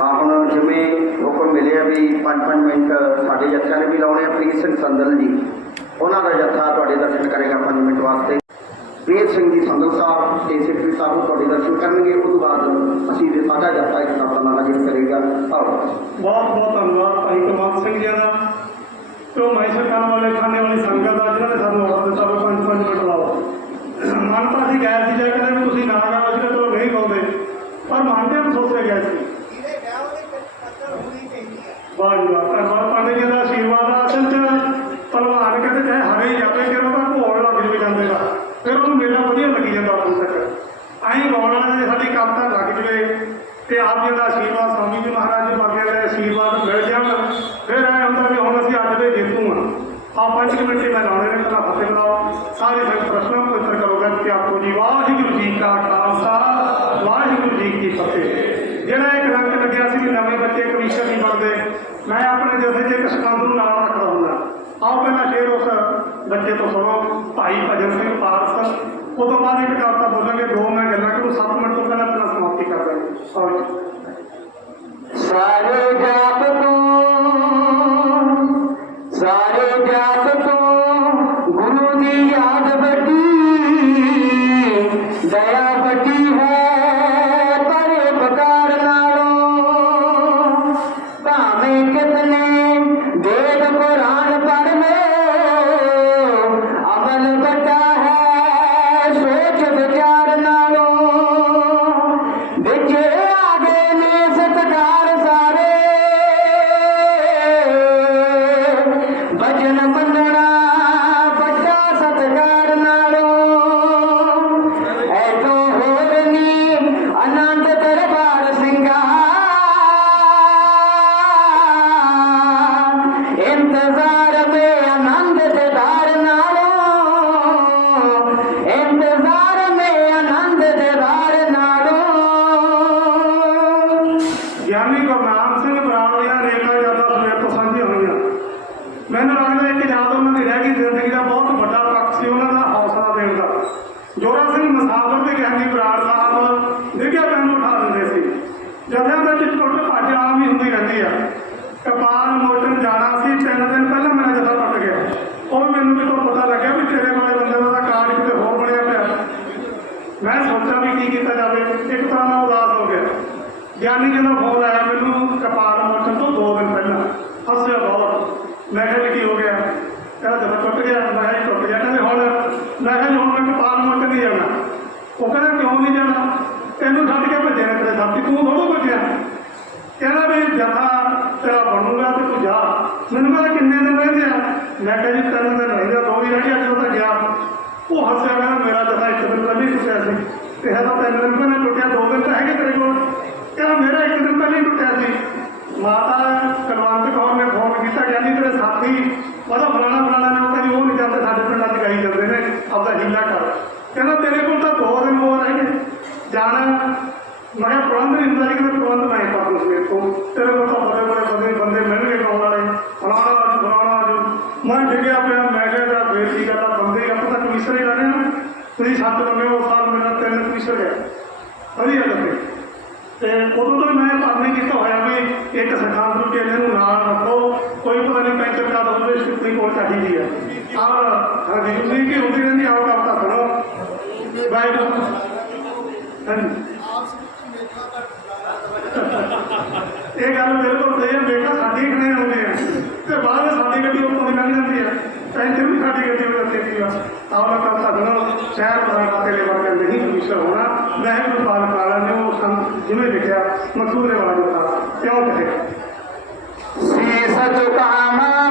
ਹਾਂ ਹੁਣ ਜਿਵੇਂ ਹੁਕਮ ਮਿਲਿਆ ਵੀ 5-5 ਮਿੰਟ ਸਾਡੇ ਜੱਥਿਆਂ ਨੇ ਵੀ ਲਾਉਣੇ ਆ ਪ੍ਰੀਤ ਸਿੰਘ ਸੰਦਲ ਜੀ। ਉਹਨਾਂ ਦਾ ਜੱਥਾ ਤੁਹਾਡੇ ਦਰਸ਼ਨ ਕਰੇਗਾ 5 ਮਿੰਟ ਵਾਸਤੇ। ਵੀਰ ਸਿੰਘ ਜੀ ਸੰਦਲ ਸਾਹਿਬ ਤੇ ਸੈਕਟਰੀ ਸਾਹਿਬ ਉਹ ਤੁਹਾਡੇ ਦਰਸ਼ਨ ਕਰਨਗੇ ਉਸ ਤੋਂ ਬਾਅਦ ਅਸੀਂ ਦੇ ਸਾਡਾ ਜੱਥਾ ਇੱਕ ਸਾਥ ਨਾਲ ਹਾਜ਼ਰ ਕਰੇਗਾ। ਆਓ। ਬਹੁਤ ਬਹੁਤ ਧੰਨਵਾਦ ਭਾਈ ਕਮਾਲ ਸਿੰਘ ਜੀ ਦਾ। ਤੇ ਉਹ ਕਰਨ ਵਾਲੇ ਖਾਣੇ ਵਾਲੀ ਸੰਗਤ ਦਾ, ਜਿਨ੍ਹਾਂ ਨੇ ਸਾਨੂੰ ਆਰਡਰ ਦਿੱਤਾ, ਵੀ ਪੰਜ ਪੰਜ ਮਿੰਟ ਲਾਓ। ਮਨ ਤਾਂ ਅਸੀਂ ਗਏ ਸੀ ਜੇ ਕਹਿੰਦੇ ਵੀ ਤੁਸੀਂ ਨਾ ਗਾਓ ਅਸੀਂ ਤਾਂ ਚਲੋ ਨਹੀਂ ਗਾਉਂਦੇ ਪਰ ਮਨ ਦੇ ਅਫਸੋਸੇ ਗਏ ਸੀ ਵਾਹ ਜੀ ਵਾਹ ਧੰਨਵਾਦ ਪਾਂਡੇ ਜੀ ਦਾ ਆਸ਼ੀਰਵਾਦ ਆ, ਅਸਲ ਚ ਪਹਿਲਵਾਨ ਕਹਿੰਦੇ ਚਾਹੇ ਹਰੇ ਹੀ ਜਾਵੇ, ਫਿਰ ਉਹਦਾ ਘੋਲ ਲੱਗ ਜਵੇ ਜਾਂਦੇ ਦਾ। ਫਿਰ ਉਹਨੂੰ ਮੇਲਾ ਵਧੀਆ ਲੱਗੀ ਜਾਂਦਾ ਉਦੋਂ ਤੱਕ। ਆਈ ਗਾਉਣ ਵਾਲੇ ਦੇ ਸਾਡੀ ਕਵਿਤਾ ਲੱਗ ਜਵੇ ਤੇ ਆਪ ਜੀ ਦਾ ਆਸ਼ੀਰਵਾਦ, ਸਵਾਮੀ ਜੀ ਮਹਾਰਾਜ ਜੀ ਬਾਗੇ ਦੇ ਆਸ਼ੀਰਵਾਦ ਮਿਲ ਜਾਣ। ਫਿਰ ਐ ਹੁੰਦਾ ਵੀ ਹੁਣ ਅਸੀਂ ਅੱਜ ਦੇ ਜੇਤੂ ਆ। ਆ ਪੰਜ ਕੁ ਮਿੰਟ ਮੈਂ ਲਾਉਣੇ ਨੇ ਪਹਿਲਾਂ ਫਤਿਹ ਬੁਲਾਓ। ਸਾਰੇ ਸੰਗ ਪ੍ਰਸ਼ਨ ਪਵਿੱਤਰ ਕਰੋਗਾ ਕਿ ਆਪਕੋ ਜੀ, ਵਾਹਿਗੁਰੂ ਜੀ ਕਾ ਖਾਲਸਾ ਵਾਹਿਗੁਰੂ ਜੀ ਕੀ ਫਤਿਹ ਜਿਹੜਾ ਇੱਕ ਰੰਗ ਲੱਗਿਆ ਸੀ ਕਿ ਨਵੇਂ ਬੱਚੇ ਕਮਿਸ਼ਨ ਨਹੀਂ ਬਣਦੇ ਮੈਂ ਆਪਣੇ ਜਥੇ 'ਚ ਇੱਕ ਸਕੰਦ ਨੂੰ ਨਾਲ ਰੱਖਦਾ ਹੁੰਦਾ ਆਓ ਪਹਿਲਾਂ ਸ਼ੇਰ ਉਸ ਬੱਚੇ ਤੋਂ ਸੁਣੋ ਭਾਈ ਭਜਨ ਸਿੰਘ ਪਾਰਸ ਤੋਂ ਬਾਅਦ ਇੱਕ ਕਵਿਤਾ ਬੋਲਾਂਗੇ, ਦੋ ਮੈਂ ਗੱਲਾਂ ਕਰੂੰ 7 ਮਿੰਟ ਤੋਂ ਪਹਿਲਾਂ ਆਪਣਾ ਸਮਾਪਤੀ ਕਰ ਦਾਂਗੇ ਆਓ ਸਾਰੇ ਗਿਆਨੀ ਗੁਰਨਾਮ ਸਿੰਘ ਬਰਾੜ ਦੀਆਂ ਰੇਖਾ ਯਾਦਾਂ ਸਵੇਰ ਤੋਂ ਸਾਂਝੀਆਂ ਹੋਈਆਂ। ਮੈਨੂੰ ਲੱਗਦਾ ਇੱਕ ਯਾਦ ਉਹਨਾਂ ਦੀ ਰਹਿ ਗਈ ਜ਼ਿੰਦਗੀ ਦਾ ਬਹੁਤ ਵੱਡਾ ਪੱਖ ਸੀ ਉਹਨਾਂ ਦਾ ਹੌਸਲਾ ਦੇਣ ਦਾ। ਜੋਰਾ ਸਿੰਘ ਮਸਾਫਰ ਤੇ ਗਿਆਨੀ ਬਰਾੜ ਸਾਹਿਬ ਦੇਖਿਆ ਪੈਨ ਉਠਾ ਦਿੰਦੇ ਸੀ। ਜਦੋਂ ਦਾ ਟੁੱਟ ਭੱਜ ਆਮ ਹੀ ਹੁੰਦੀ ਰਹਿੰਦੀ ਆ। ਕਪਾਲ ਮੋਚਨ ਜਾਣਾ ਸੀ ਤਿੰਨ ਦਿਨ ਪਹਿਲਾਂ ਮੇਰਾ ਜਥਾ ਟੁੱਟ ਗਿਆ ਉਹ ਮੈਨੂੰ ਕਿਤੋਂ ਪਤਾ ਲੱਗਿਆ ਵੀ ਤੇਰੇ ਵਾਲੇ ਬੰਦੇ ਦਾ ਤਾਂ ਕਾਰਡ ਕਿਤੇ ਹੋਰ ਬਣਿਆ ਪਿਆ ਮੈਂ ਸੋਚਿਆ ਵੀ ਕੀ ਕੀਤਾ ਜਾਵੇ ਇੱਕ ਤਰ੍ਹਾਂ ਨਾਲ ਉਦਾਸ ਹੋ ਗਿਆ ਗਿਆਨੀ ਜੀ ਦਾ ਫੋਨ ਆਇਆ ਮੈਨੂੰ ਕਪਾਲ ਮੋਚਨ ਤੋਂ 2 ਦਿਨ ਪਹਿਲਾਂ। ਹੱਸਿਆ ਬਹੁਤ। ਮੈਂ ਕਿਹਾ ਵੀ ਕੀ ਹੋ ਗਿਆ? ਕਹਿੰਦਾ ਜਦੋਂ ਟੁੱਟ ਗਿਆ ਮੈਂ ਕਿਹਾ ਜੀ ਟੁੱਟ ਗਿਆ। ਕਹਿੰਦੇ ਹੁਣ ਮੈਂ ਕਿਹਾ ਹੁਣ ਮੈਂ ਕਪਾਲ ਮੋਚਨ ਨਹੀਂ ਜਾਣਾ। ਉਹ ਕਹਿੰਦਾ ਕਿਉਂ ਨਹੀਂ ਜਾਣਾ? ਤੈਨੂੰ ਛੱਡ ਕੇ ਭੱਜੇ ਨੇ ਤੇਰੇ ਸਾਥੀ। ਤੂੰ ਥੋੜੋ ਭੱਜਿਆ। ਕਹਿੰਦਾ ਵੀ ਜਥਾ ਤੇਰਾ ਬਣੂਗਾ ਤੇ ਤੂੰ ਜਾ। ਮੈਨੂੰ ਕਹਿੰਦਾ ਕਿੰਨੇ ਦਿਨ ਰਹਿੰਦੇ ਆ? ਮੈਂ ਕਿਹਾ ਜੀ ਤਿੰਨ ਦਿਨ ਰਹਿੰਦੇ ਦੋ ਵੀ ਰਹਿ ਗਏ, ਅੱਜ ਉਹ ਤਾਂ ਗਿਆ। ਉਹ ਹੱਸਿਆ ਕਹਿੰਦਾ ਮੇਰਾ ਜਥਾ ਇੱਕ ਦਿਨ ਪਹਿਲਾਂ ਹੀ ਟੁੱਟਿਆ ਸੀ। ਤੇ ਇਹਦਾ ਤਿੰਨ ਦਿਨ ਪਹਿਲਾਂ ਟੁੱਟਿਆ ਦੋ ਦਿਨ ਤਾਂ ਹੈਗੇ ਤੇਰੇ ਕੋਲ। ਕਹਿੰਦਾ ਮੇਰਾ ਇੱਕ ਦਿਨ ਪਹਿਲਾਂ ਹੀ ਟੁੱਟਿਆ ਸੀ। ਮਾਤਾ ਕਲਵੰਤ ਕੌਰ ਨੇ ਫੋਨ ਕੀਤਾ, ਕਹਿੰਦੀ ਤੇਰੇ ਸਾਥੀ, ਉਹਦਾ ਫਲਾਣਾ ਫਲਾਣਾ ਨੇ ਉਹ ਕਹਿੰਦੀ ਉਹ ਨਹੀਂ ਜਾਂਦੇ, ਸਾਡੇ ਪਿੰਡਾਂ 'ਚ ਗਾਈ ਜਾਂਦੇ ਨੇ, ਆਪਦਾ ਹੀਲਾ ਕਰ ਕਹਿੰਦਾ ਤੇਰੇ ਕੋਲ ਤਾਂ ਦੋ ਦਿਨ ਹੋਰ ਰਹਿ ਗਏ। ਜਾਣਾ, ਮੈਂ ਕਿਹਾ ਪ੍ਰਬੰਧ ਨਹੀਂ ਹੁੰਦਾ ਜੀ ਕਿ ਪ੍ਰਬੰਧ ਮੈਂ ਕਰ ਦੂੰ ਸਵੇਰ ਤੋਂ ਤੇਰੇ ਕੋਲ ਤਾਂ ਬੜੇ ਬੜੇ ਬੰਦੇ ਬੰਦੇ ਮਿਲਣਗੇ ਗਾਉਣ ਵਾਲੇ। ਫਲਾਣਾ ਫਲਾਣਾ ਅੱਜ ਮੈਂ ਡਿੱਗਿਆ ਪਿਆ, ਮੈਂ ਕਿਹਾ ਦਾ ਬੇਟੀ ਗੱਲ ਬੰਦੇ ਆਪਾਂ ਤਾਂ ਕਮਿਸ਼ਨ ਹੀ ਲੈਣੇ ਆ। ਤੁਸੀਂ ਸੱਤ ਬੰਦੇ ਉਹ ਸਾਲ ਮੇਰਾ ਤਿੰਨ ਕਮਿਸ਼ਨ ਹੈ ਵਧੀਆ ਲੱਗੇ ਤੇ ਉਦੋਂ ਤੋਂ ਹੀ ਮੈਂ ਪਾਣੀ ਕੀਤਾ ਹੋਇਆ ਵੀ ਇੱਕ ਸਰਕਾਰ ਨੂੰ ਟੇਲੇ ਨੂੰ ਨਾਲ ਰੱਖੋ ਕੋਈ ਪਤਾ ਨਹੀਂ ਪੈਂਚਰ ਕਾ ਦੋ ਦੇ ਸੁਪਰੀਮ ਕੋਰਟ ਚਾਹੀ ਦੀ ਹੈ ਆਹ ਹਾਂਜੀ ਤੁਸੀਂ ਕੀ ਹੁੰਦੀ ਰਹਿੰਦੀ ਆਓ ਕਵਤਾ ਸੁਣੋ ਵਾਹਿਗੁਰੂ ਹਾਂਜੀ ਇਹ ਗੱਲ ਬਿਲਕੁਲ ਸਹੀ ਹੈ, ਬੇਟਾ ਸਾਡੀ ਖਣੇ ਆਉਂਦੇ ਆ। ਤੇ ਬਾਅਦ ਵਿੱਚ ਸਾਡੀ ਗੱਡੀ ਉੱਤੋਂ ਦੀ ਲੰਘ ਜਾਂਦੀ ਹੈ ਪੈਂਚਰ ਵੀ ਸਾਡੀ ਗੱਡੀ ਉੱਤੇ ਚੱਕੀ ਆ। ਆਹ ਮੈਂ ਕਵਤਾ ਸੁਣੋ ਸ਼ਹਿਰ ਬਣਾ ਤੇਰੇ ਵਰਗਾ ਨਹੀਂ ਕਮਿਸ਼ਨ ਹੋਣਾ। ਮੈਂ ਵੀ ਪਾਲ ਕਾਲਾ ਨੇ ਉਹ ਸੰਤ ਜਿਵੇਂ ਲਿਖਿਆ ਮਕਸੂਰੇ ਵਾਲਾ ਜੋਤਾ ਕਿਉਂ ਕਹੇ? ਸੀਸ ਝੁਕਾਵਾਂ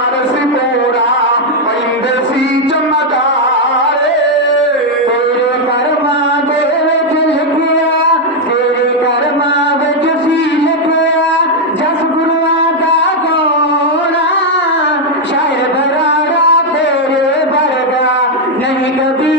नहीं कभी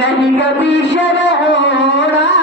कभी कभी शरण हो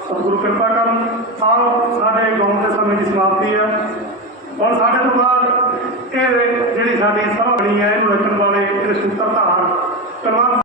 ਸਤਿਗੁਰੂ ਕਿਰਪਾ ਕਰਨ। ਆਓ, ਸਾਡੇ ਗਾਉਣ ਦੇ ਸਮੇਂ ਦੀ ਸਮਾਪਤੀ ਹੈ। ਔਰ ਸਾਡੇ ਤੋਂ ਬਾਅਦ ਇਹ ਜਿਹੜੀ ਸਾਡੀ ਸਭਾ ਬਣੀ ਹੈ, ਇਹਨੂੰ ਰਚਣ ਵਾਲੇ ਇਹਦੇ ਸੂਤਰਧਾਰ ਕਲਵੰਤ